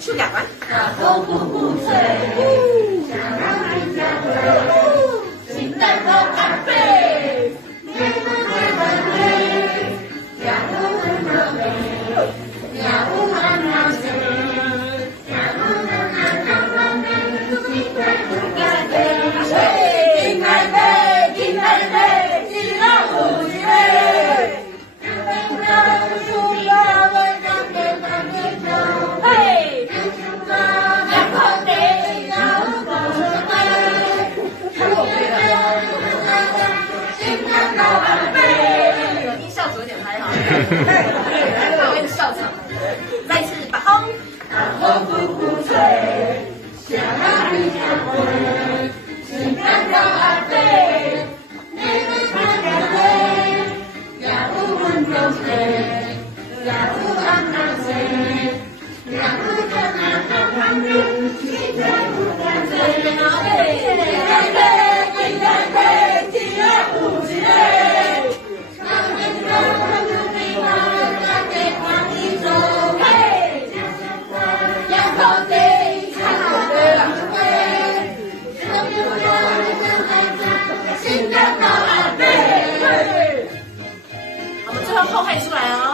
出两完。风呼呼吹，小孩家会，新蛋糕二倍，年年年年，呀呜嘛嘞，呀呜嘛嘛嘞，呀呜嘛嘛嘛嘞，金蛋糕二倍，金蛋糕，金蛋糕，金老虎子嘞，金老虎呀，我长得长得高，嘿。我跟你笑场，再次把风，风呼呼吹，小孩家会，新蛋糕二倍，年年年岁，呀呜温柔吹，呀呜安安吹，呀呜安安安安吹，新蛋糕二倍，金蛋糕，金蛋糕，金呀五子嘞。我们最后后汉出来哦。